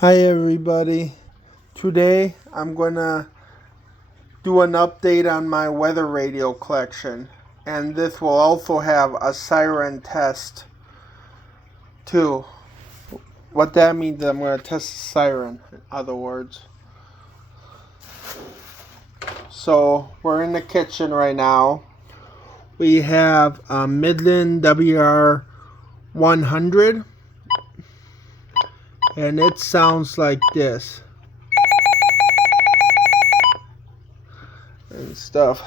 Hi everybody. Today I'm gonna do an update on my weather radio collection, and this will also have a siren test too. What that means is I'm gonna test the siren, in other words. So we're in the kitchen right now. We have a Midland WR 100, and it sounds like this and stuff.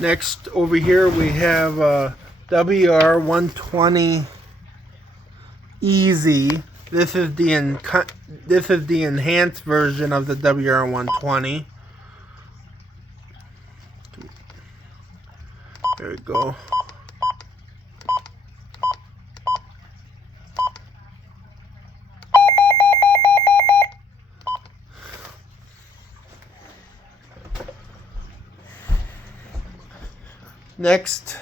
Next, over here we have WR 120 Easy. This is the enhanced version of the WR 120. There we go. Next,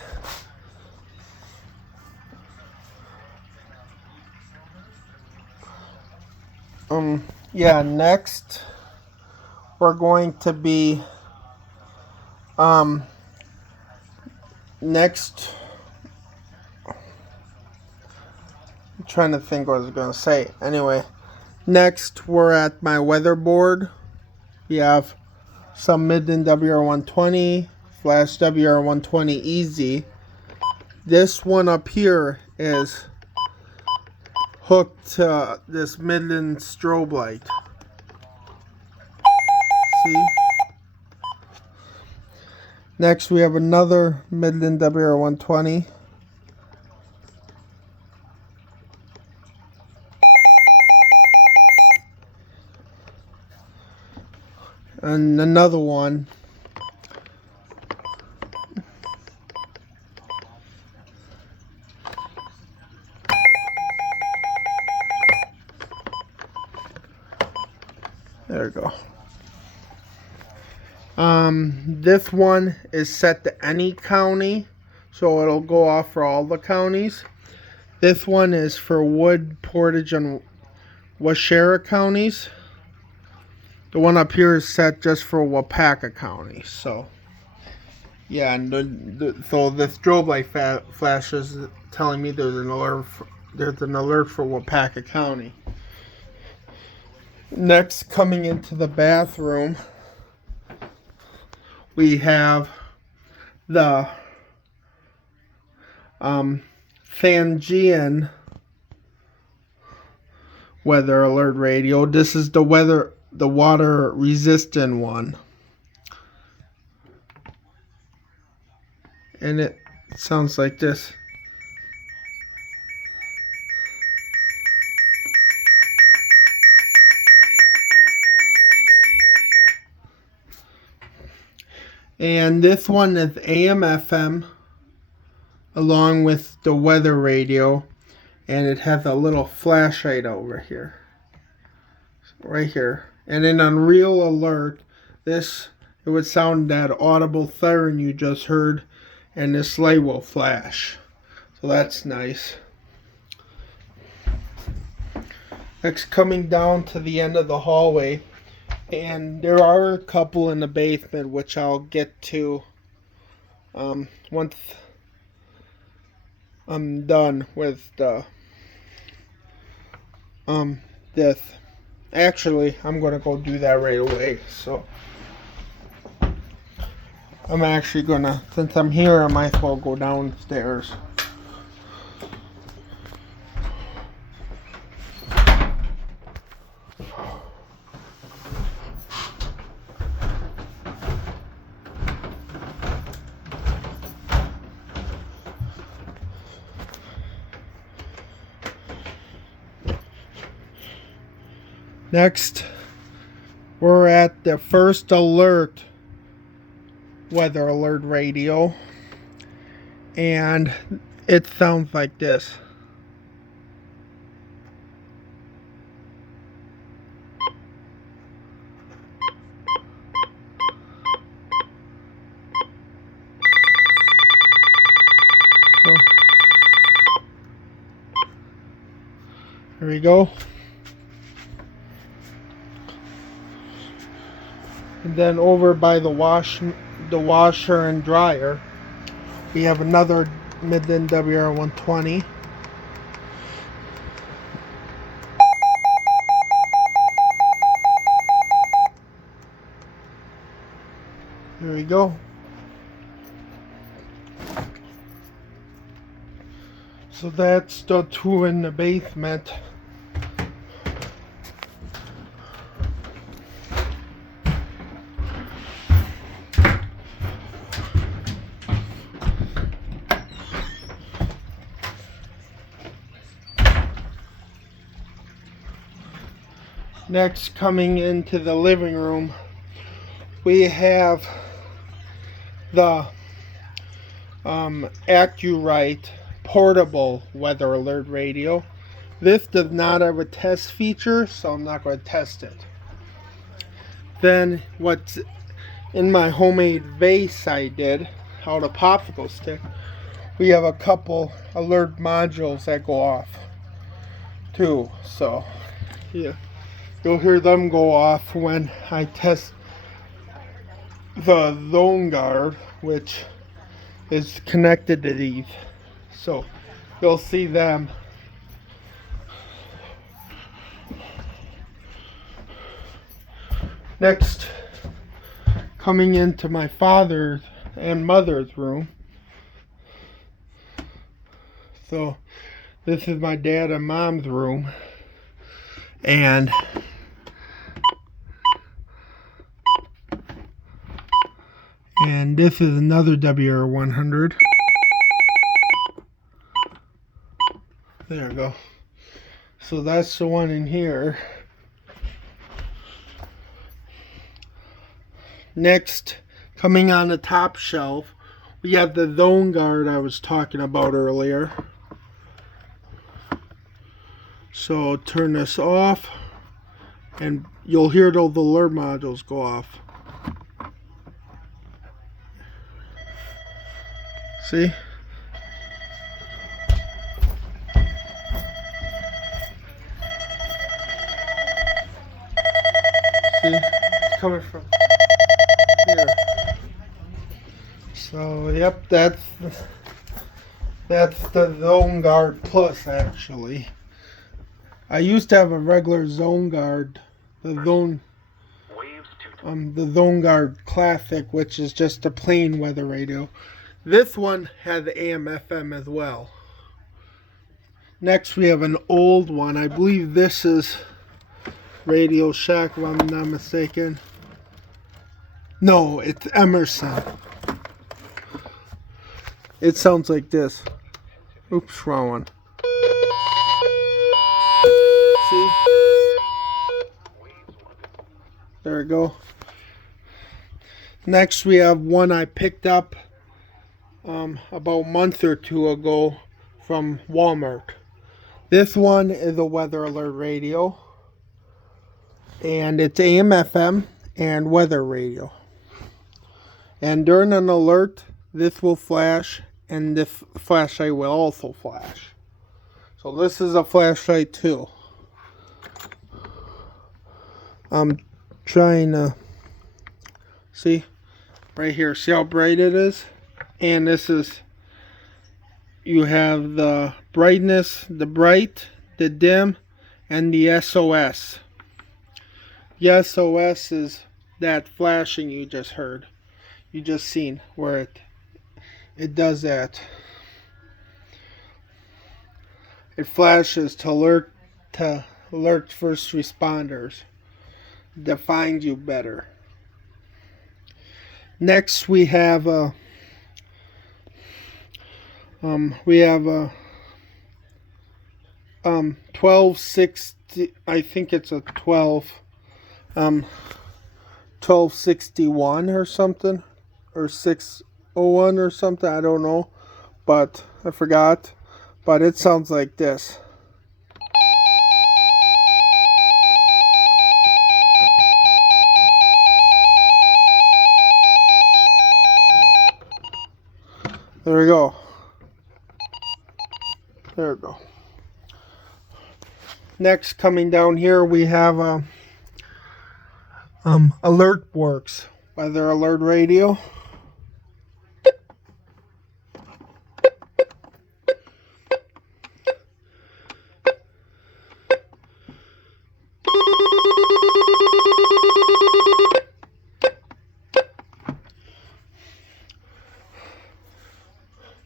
next we're going to be next. I'm trying to think what I was going to say. Anyway, next we're at my weather board. We have some Midland WR120 Flash WR120 Easy. This one up here is hooked to this Midland strobe light. See? Next we have another Midland WR120. And another one. There we go. This one is set to any county, so it'll go off for all the counties. This one is for Wood, Portage, and Waushara counties. The one up here is set just for Waupaca County. So, yeah, and so the strobe light flashes telling me there's an alert for Waupaca County. Next, coming into the bathroom, we have the Fangean weather alert radio. This is the water resistant one, and it sounds like this. And this one is AM FM along with the weather radio, and it has a little flashlight over here, right here. And in Unreal Alert, it would sound that audible siren you just heard, and this light will flash. So that's nice. Next, coming down to the end of the hallway, and there are a couple in the basement, which I'll get to once I'm done with the this. Actually, I'm gonna go do that right away. So I'm actually gonna, since I'm here, I might as well go downstairs. Next, we're at the first alert weather alert radio, and it sounds like this. There we go. And then over by the washer and dryer, we have another Midland WR120. There we go. So that's the two in the basement. Next, coming into the living room, we have the Accurite portable weather alert radio. This does not have a test feature, so I'm not going to test it. Then what's in my homemade vase I did out of popsicle stick, we have a couple alert modules that go off too. So yeah, you'll hear them go off when I test the Zone Guard, which is connected to these. So you'll see them. Next, coming into my father's and mother's room. So this is my dad and mom's room. And this is another WR100. There we go. So that's the one in here. Next, coming on the top shelf, we have the Zone Guard I was talking about earlier. So turn this off, and you'll hear those alert modules go off. See? See? It's coming from here. So, yep, that's the Zone Guard Plus, actually. I used to have a regular Zone Guard, the Zone Guard Classic, which is just a plain weather radio. This one has AM/FM as well. Next, we have an old one. I believe this is Radio Shack, if I'm not mistaken. No, it's Emerson. It sounds like this. Oops, wrong one. See? There we go. Next, we have one I picked up about a month or two ago from Walmart. This one is a weather alert radio, and it's AM/FM and weather radio. And during an alert, this will flash, and this flashlight will also flash. So this is a flashlight too. I'm trying to see right here. See how bright it is? And this is, you have the brightness, the bright, the dim, and the SOS. The SOS is that flashing you just heard. You just seen where it does that. It flashes to alert first responders. To find you better. Next, we have a 1260. I think it's a 1261 or something, or 601 or something. I don't know, but I forgot. But it sounds like this. There we go. There we go. Next, coming down here, we have AlertWorks weather alert radio.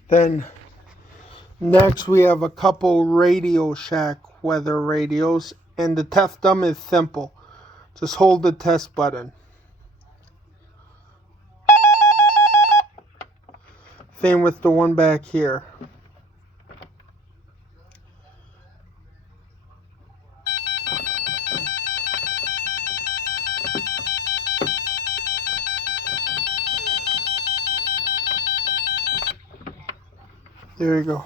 Then next we have a couple Radio Shack weather radios, and to test them is simple. Just hold the test button. Same with the one back here. There you go.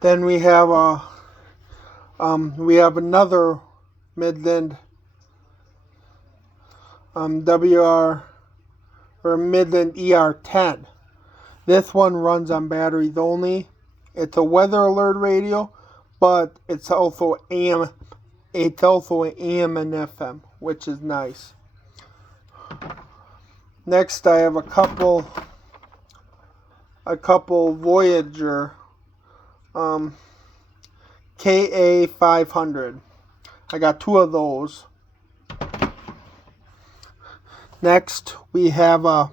Then we have another Midland WR or Midland ER10. This one runs on batteries only. It's a weather alert radio, but it's also AM. It's also an AM and FM, which is nice. Next, I have a couple Voyager KA500. I got two of those. Next, we have a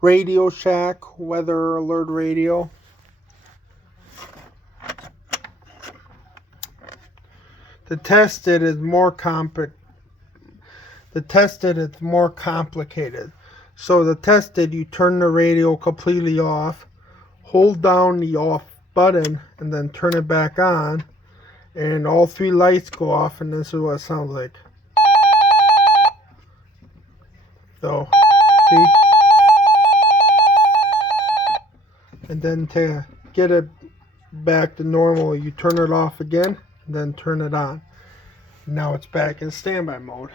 Radio Shack weather alert radio. To test it is more complicated. So to test it, you turn the radio completely off, hold down the off button, and then turn it back on, and all three lights go off, and this is what it sounds like. So, see? And then to get it back to normal, you turn it off again, and then turn it on. Now it's back in standby mode.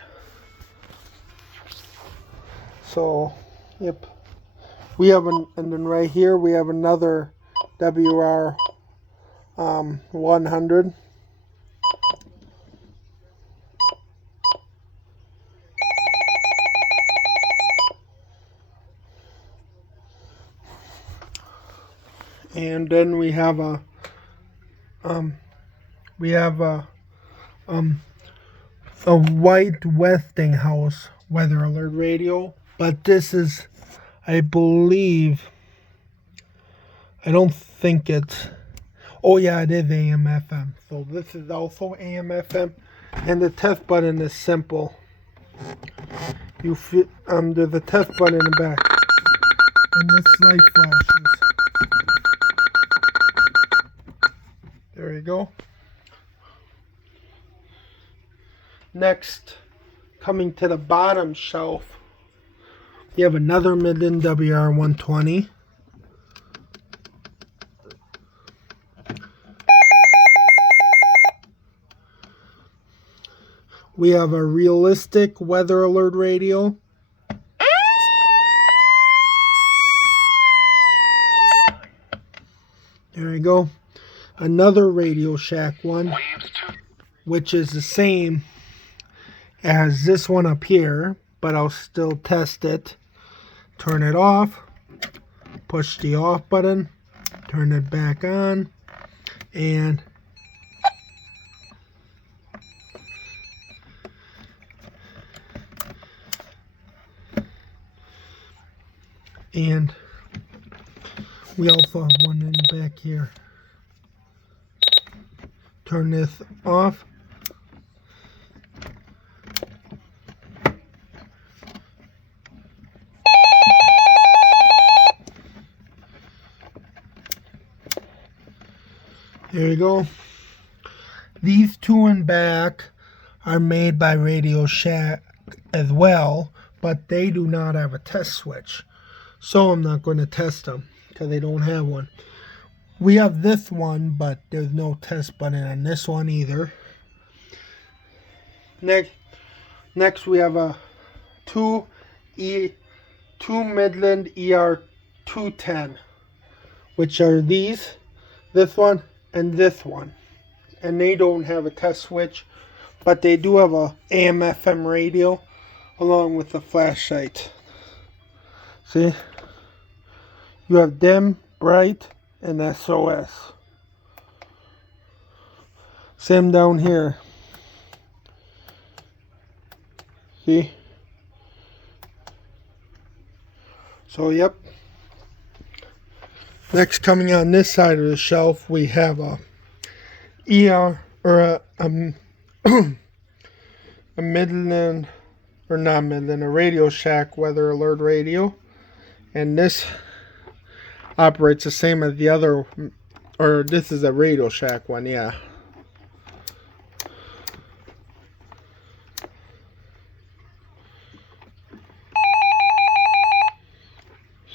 So, yep. And then right here we have another WR 100. And then we have a White Westinghouse weather alert radio, but this is, I don't think it's, oh yeah, it is AM FM. So this is also AM FM, and the test button is simple. You fit there's a test button in the back, and this light flashes. There you go. Next, coming to the bottom shelf, you have another Midland WR120. We have a realistic weather alert radio. There you go. Another Radio Shack one, which is the same as this one up here, but I'll still test it. Turn it off, push the off button, turn it back on, and we also have one in the back here. Turn this off. There you go. These two in back are made by Radio Shack as well, but they do not have a test switch. So I'm not going to test them because they don't have one. We have this one, but there's no test button on this one either. Next we have two two Midland ER210, which are these, this one, and this one. And they don't have a test switch, but they do have a AM/FM radio along with the flashlight. See? You have dim, bright, and SOS. Same down here. See? So, yep. Next, coming on this side of the shelf, we have a ER, or a Midland, or not Midland, a Radio Shack Weather Alert radio. And this operates the same as the other, or this is a Radio Shack one, yeah.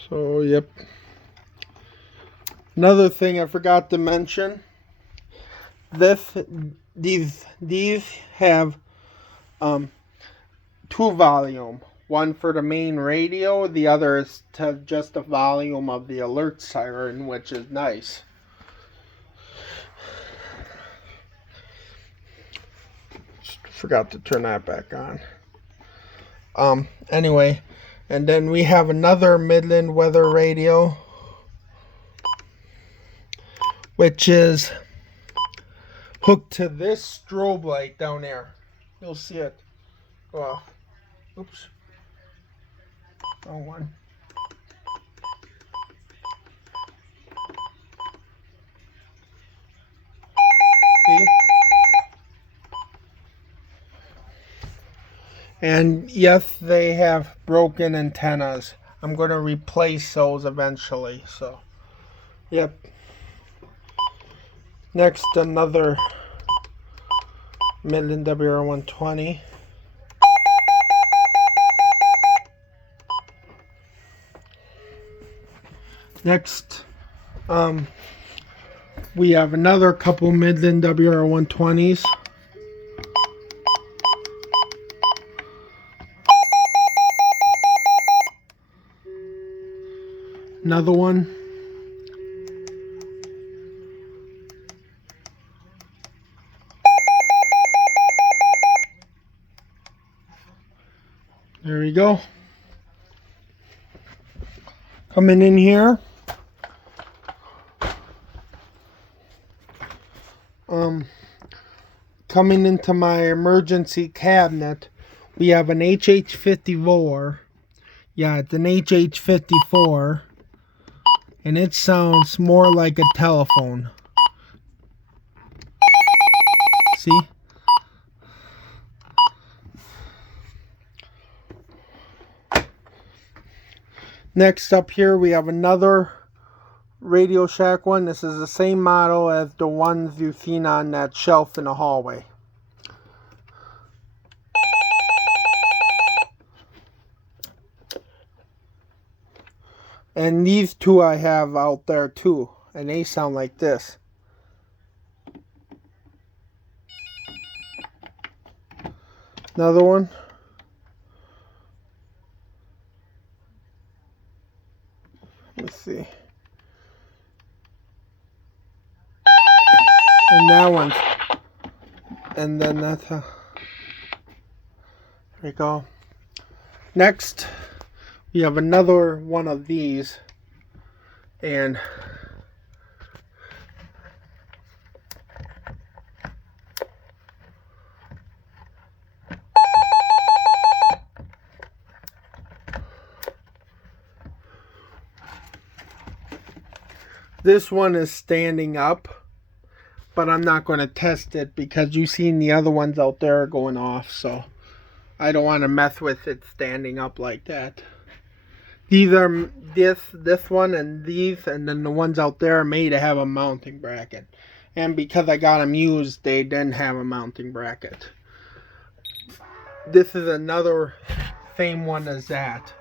So, yep. Another thing I forgot to mention, these have two volume. One for the main radio, the other is to just the volume of the alert siren, which is nice. Just forgot to turn that back on. Anyway, and then we have another Midland weather radio, which is hooked to this strobe light down there. You'll see it go off. Oops. Wrong one. See? And yes, they have broken antennas. I'm going to replace those eventually. So, yep. Next, another Midland WR120. Next, we have another couple Midland WR120s. Another one. There we go. Coming in here. Coming into my emergency cabinet, we have an HH54. Yeah, it's an HH54. And it sounds more like a telephone. See? Next up here we have another Radio Shack one. This is the same model as the ones you've seen on that shelf in the hallway. And these two I have out there too, and they sound like this. Another one. Let's see. And that one. And then that's how. There we go. Next, we have another one of these. And this one is standing up, but I'm not going to test it because you've seen the other ones out there going off, so I don't want to mess with it standing up like that. These are this one and these, and then the ones out there are made to have a mounting bracket. And because I got them used, they didn't have a mounting bracket. This is another same one as that.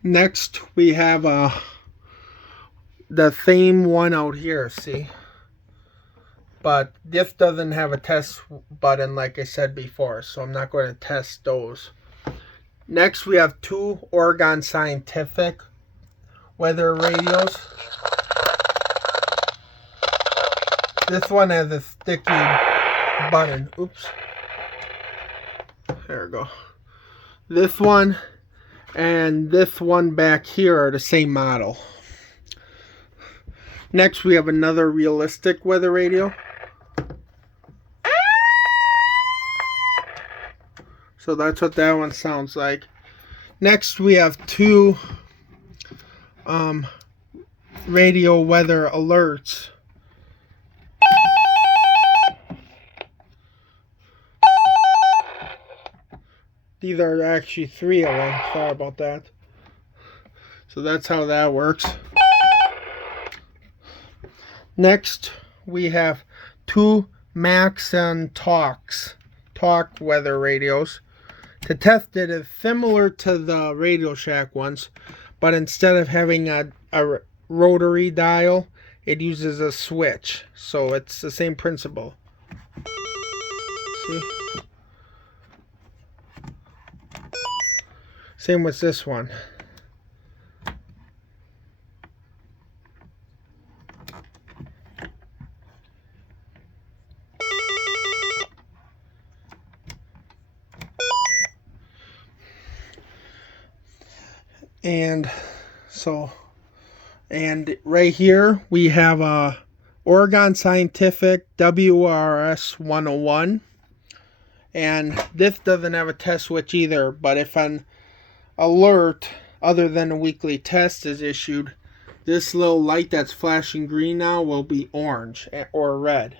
Next, we have a the same one out here, see? But this doesn't have a test button like I said before, so I'm not going to test those. Next, we have two Oregon Scientific weather radios. This one has a sticky button. Oops. There we go. This one and this one back here are the same model. Next, we have another realistic weather radio. So that's what that one sounds like. Next, we have two radio weather alerts. These are actually three of them. Sorry about that. So that's how that works. Next, we have two Maxon Talk weather radios. To test it is similar to the Radio Shack ones, but instead of having a rotary dial, it uses a switch. So it's the same principle. See? Same with this one. And right here we have a Oregon Scientific WRS 101, and this doesn't have a test switch either, but if an alert other than a weekly test is issued, this little light that's flashing green now will be orange or red.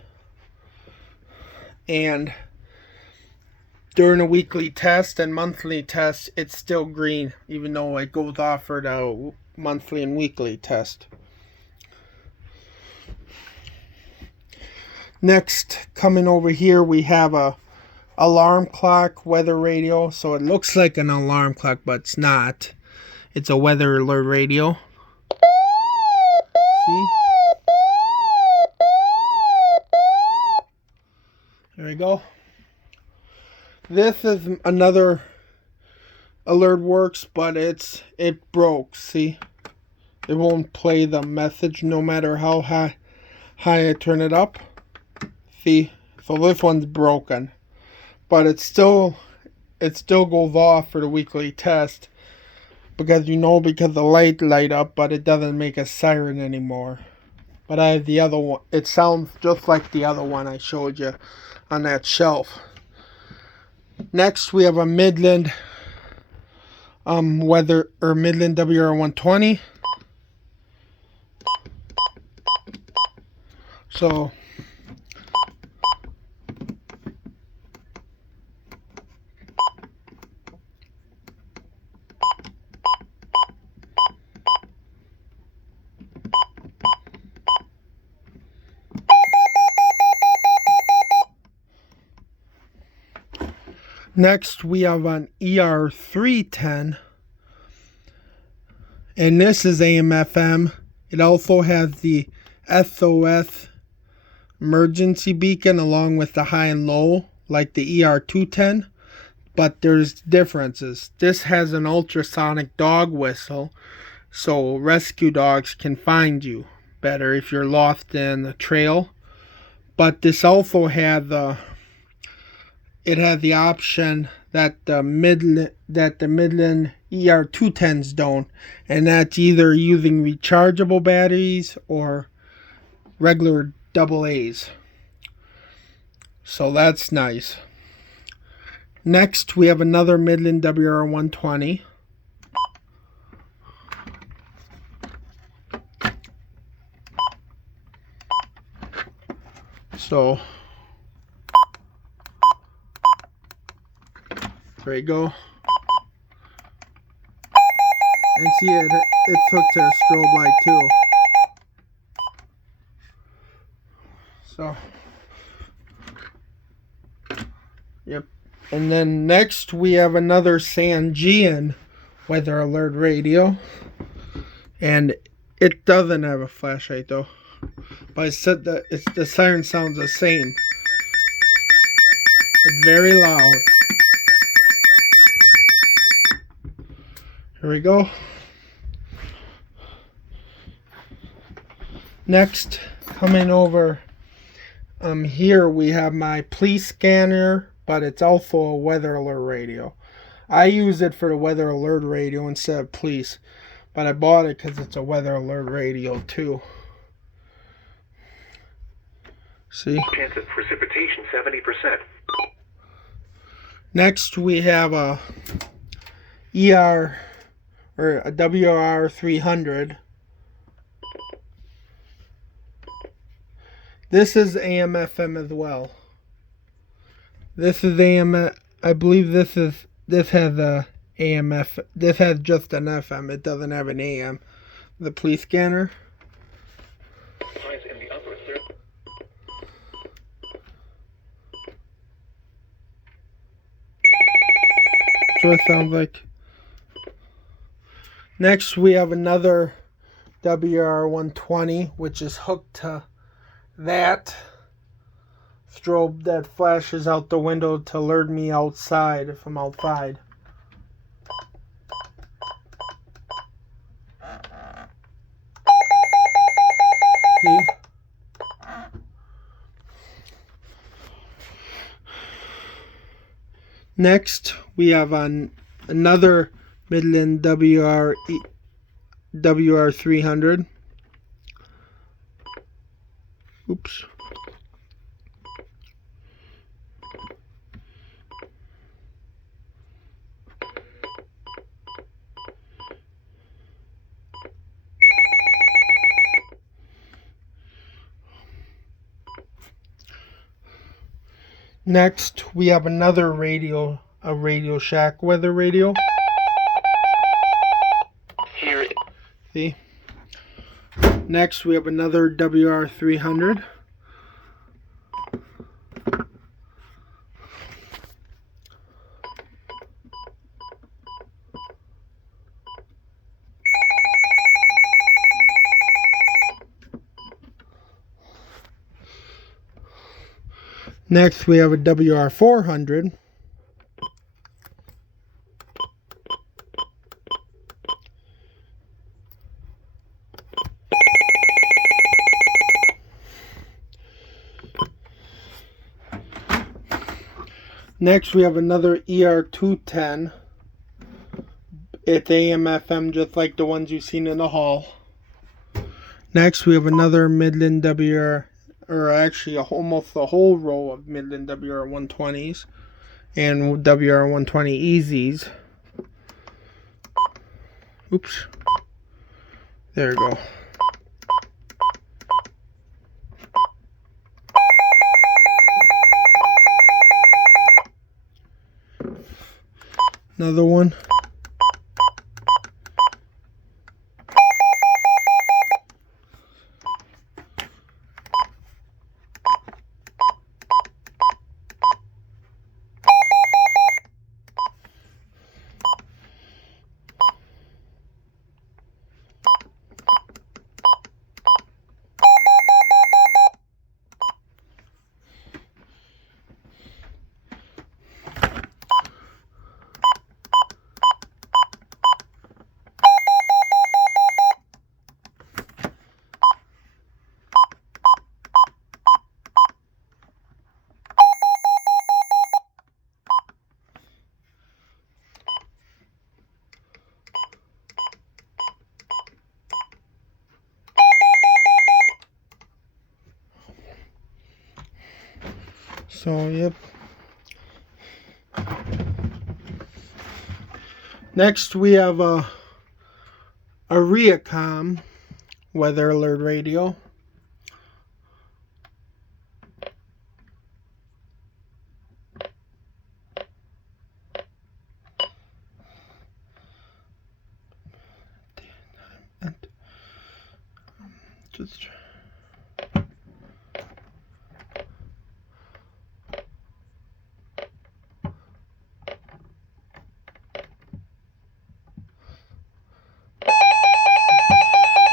And during a weekly test and monthly test, it's still green, even though it goes off for the monthly and weekly test. Next, coming over here, we have a alarm clock weather radio. So it looks like an alarm clock, but it's not. It's a weather alert radio. See? There we go. This is another alert works, but it broke. See, it won't play the message no matter how high I turn it up. See, so this one's broken, but it still goes off for the weekly test because the light up, but it doesn't make a siren anymore. But I have the other one. It sounds just like the other one I showed you on that shelf. Next, we have a Midland Midland WR120. So next, we have an ER310, and this is AM/FM. It also has the SOS emergency beacon along with the high and low, like the ER210, but there's differences. This has an ultrasonic dog whistle, so rescue dogs can find you better if you're lost in the trail. But this also has the option that the Midland ER210s don't, and that's either using rechargeable batteries or regular AA's. So that's nice. Next, we have another Midland WR120. So there you go. And see, it's hooked to a strobe light too. So, yep. And then next we have another Sangean weather alert radio. And It doesn't have a flashlight though. But I said that the siren sounds the same. It's very loud. Here we go. Next, coming over here we have my police scanner, but it's also a weather alert radio. I use it for the weather alert radio instead of police, but I bought it because it's a weather alert radio too. See? Chance of precipitation 70%. Next we have a ER or a WR 300. This is AM FM as well. This is AM. I believe this has a AMF. This has just an FM. It doesn't have an AM. The police scanner. Highs in the upper third. That's what it sounds like. Next we have another WR120, which is hooked to that strobe that flashes out the window to alert me outside if I'm outside. See? Next, we have another Midland WR 300. Oops. Next, we have another radio, a Radio Shack weather radio. Here. See? Next, we have another WR 300. Next, we have a WR 400. Next, we have another ER 210. It's AM FM, just like the ones you've seen in the hall. Next, we have another Midland WR, or actually almost a whole row of Midland WR 120s and WR 120 Easies. Oops. There we go. Another one. So, yep. Next, we have a Riacom weather alert radio. Just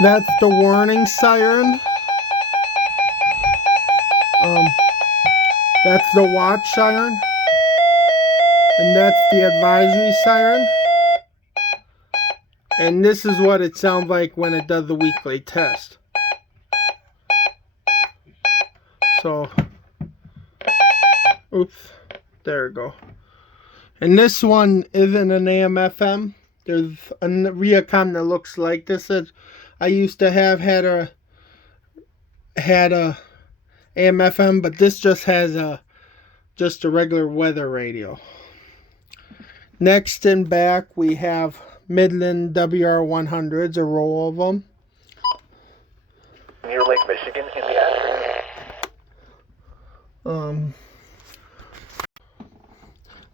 That's the warning siren. That's the watch siren. And that's the advisory siren. And this is what it sounds like when it does the weekly test. So, oops, there we go. And this one isn't an AM/FM. There's a Rheocom that looks like this. I used to have had a AM/FM, but this just has a regular weather radio. Next and back we have Midland WR100s, a row of them. Near Lake Michigan in the afternoon.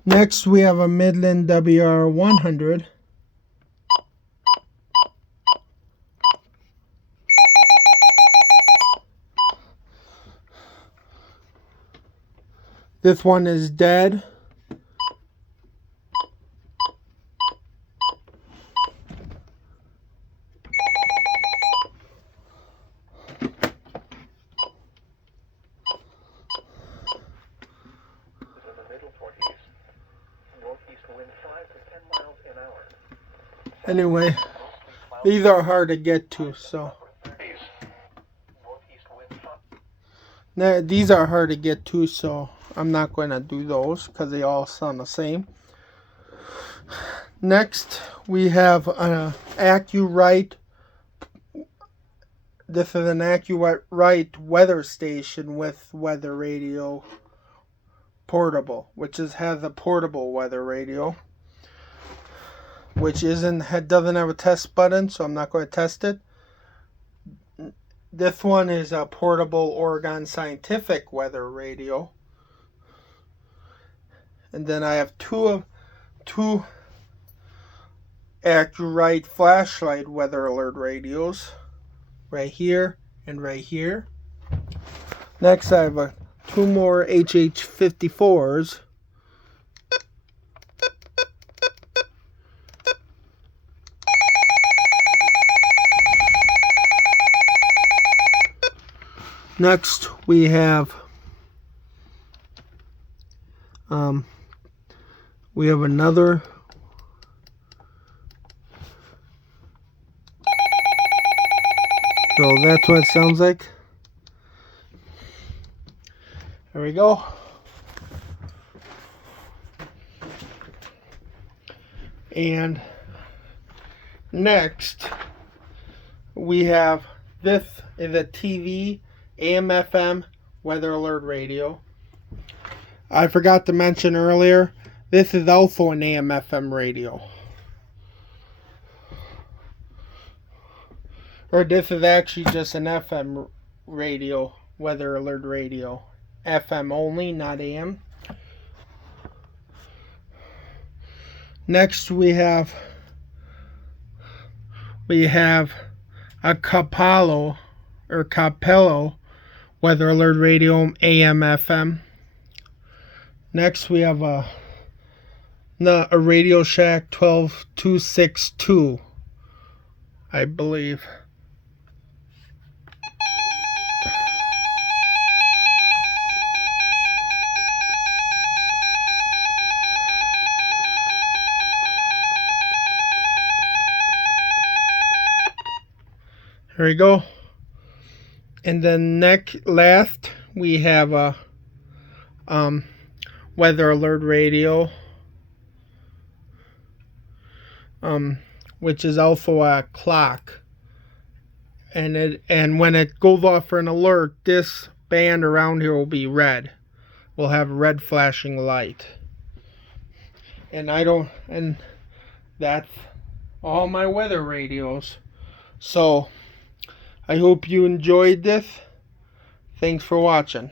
Next we have a Midland WR100. This one is dead. Anyway, these are hard to get to, so. These are hard to get to, so I'm not going to do those because they all sound the same. Next, we have an Accurite. This is an Accurite weather station with weather radio portable, which has a portable weather radio, which doesn't have a test button, so I'm not going to test it. This one is a portable Oregon Scientific weather radio. And then I have two Accurite flashlight weather alert radios, right here and right here. Next I have two more HH54s. Next we have another so that's what it sounds like. There we go. And next we have, this is a TV AM/FM weather alert radio. I forgot to mention earlier, this is also an AM/FM radio. Or this is actually just an FM radio, weather alert radio. FM only, not AM. Next we have a Capello weather alert radio, AM/FM. Next we have a Radio Shack 12262, I believe. There we go. And then last we have a weather alert radio, which is also a clock. And when it goes off for an alert, this band around here will be red. We'll have a red flashing light. And that's all my weather radios. So I hope you enjoyed this. Thanks for watching.